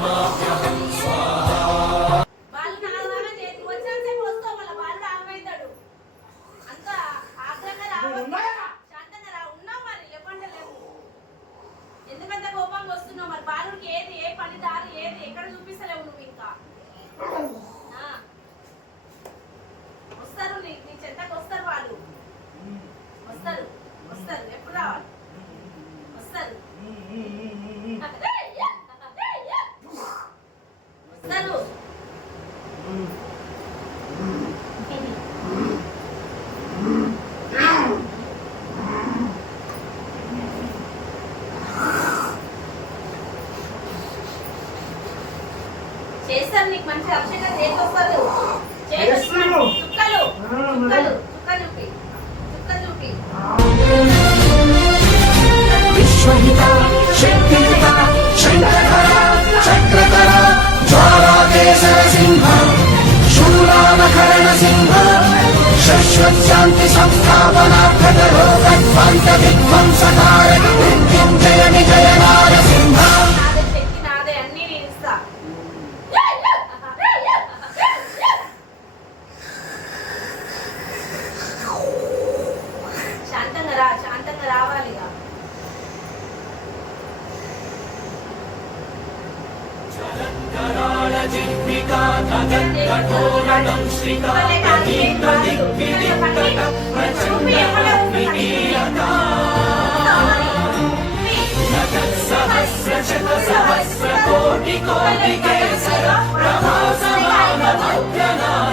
Allah. చేస్తారు నీకు మంచి అభిషేకం చేస్తాను. చుక్కలు చుక్కలు మరి. చుక్క చూపి చుక్క చూపి విశ్వహిత శక్తియుత శంకర చక్రకర జ్వాలాకేశర సింహ శూలానకరణ సింహ శశ్వశాంతి సంస్థాపనార్థక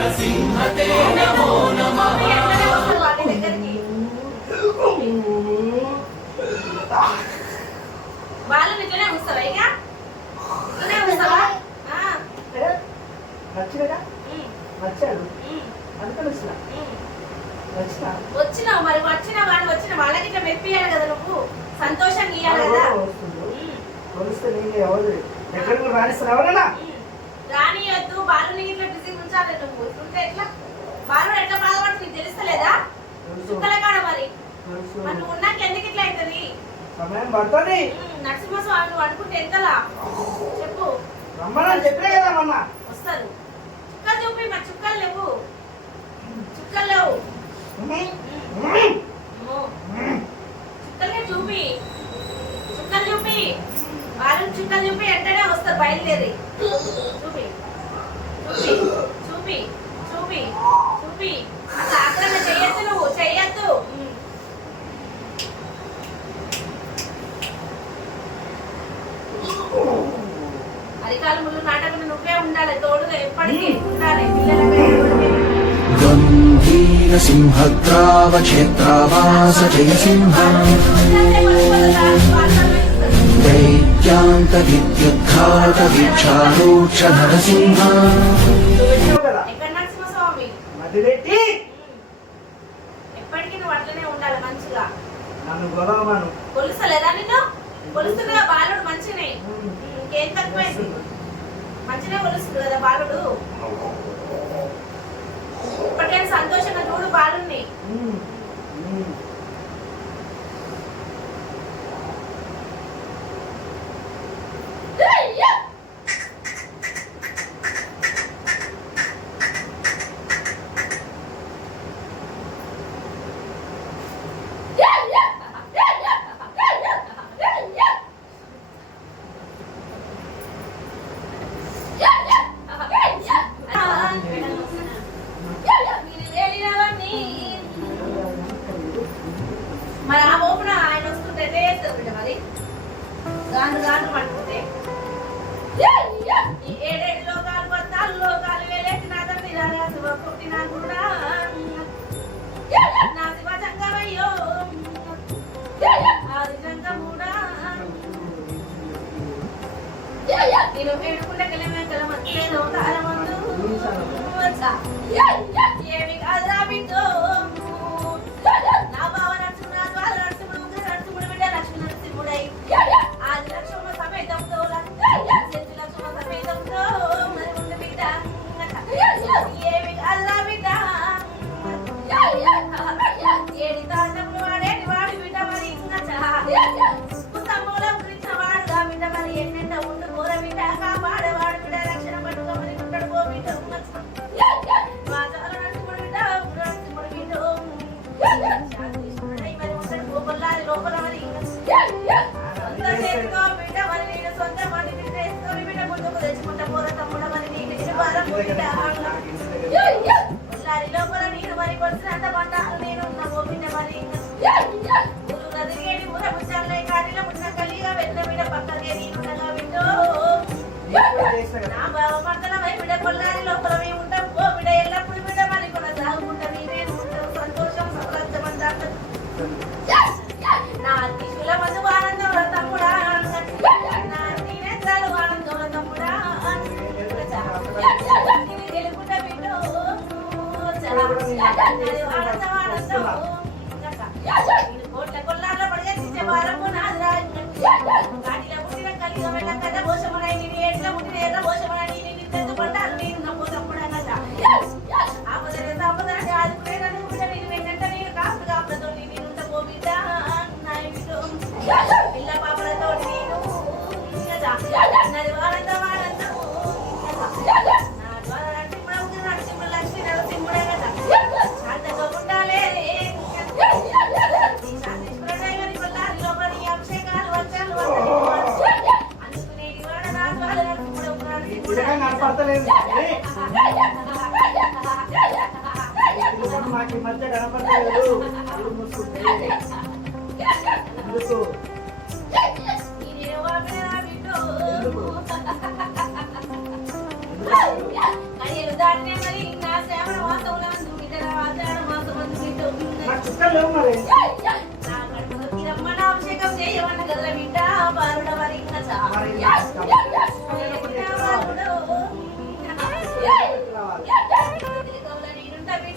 नरसिंहते नमो नमः Ah! మరి వచ్చిన వాడు వచ్చిన వాళ్ళకి ఇట్లా మెప్పియాలి కదా నువ్వు? సంతోషంగా ఇయ్యాలి కదా. రానియొద్దు బాలుని ఇట్లా బిజీ ఉంచాలి నువ్వు. ఉంటే ఎట్లా? బాలు ఎట్లా బాధపడుతుంది నీకు తెలుస్తలేదా? తెలుసు. చుక్కల కాడ మరి. మరి నువ్వు ఉన్నాక ఎందుకు ఇట్లా అవుతుంది? సమయం పడుతుంది. ఉమ్, నరసింహస్వామి నువ్వు అనుకుంటే ఎంతలా? చెప్పు. రమ్మని కదా మొన్న వస్తారు చుక్కలు చూపి మరి చుక్కలు లేవు. చుక్కలు లేవు. చూపి. చుక్కలు చూపి. వాళ్ళు చుక్కలు చూపి వెంటనే వస్తారు బయలుదేరి. చూపి. చూపి. చూపి. చూపి. చూపి. చెయ్యొద్దు నువ్వు చెయ్యొద్దు ముందు నాటకం నువ్వే ఉండాలి తోడుగా ఎప్పటికీ ఉండాలి. పిల్లలపై నువ్వు అట్లనే ఉండాలి మంచిగా. నన్ను గొడవమాను. కొలుస్తలేదా నిన్ను? కొలుస్తుందిగా బాలుడు మంచినే. ఇంకేం తక్కువైంది? మంచినే కొలుస్తుంది కదా బాలుడు ఇప్పటికైనా సంతోషంగా చూడు బాగున్నాయి గాను గాను పడుతుంది ఏడేడు లోకాలు పద్నాలుగు నా తండ్రి నా శివ పుట్టినా కూడా నా శివ సంగమయ్యో ఆది సంగముడా వచ్చా Yo, yo. udah kan ngarep partai lain itu kan maki maca karena partai lu lu musuh lu ini wamera itu Yes, yes, yes.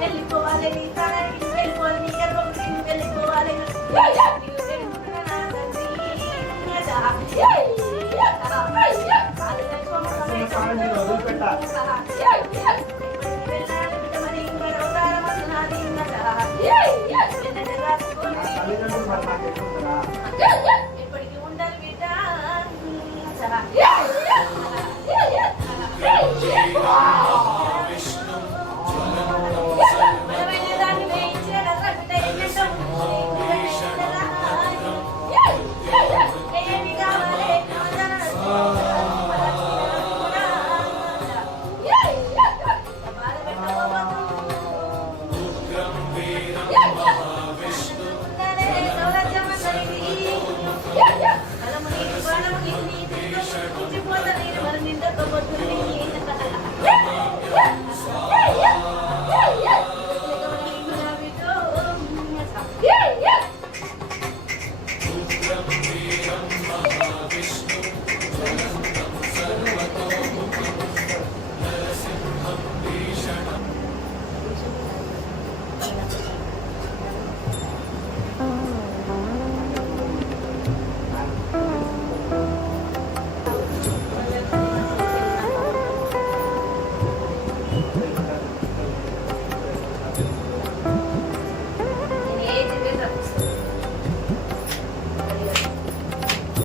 వెళ్ళిపోవాలి నీ తనకి వెళ్ళిపోవాలి నీ గర్భంకి వెళ్ళిపోవాలి Yeah, yeah.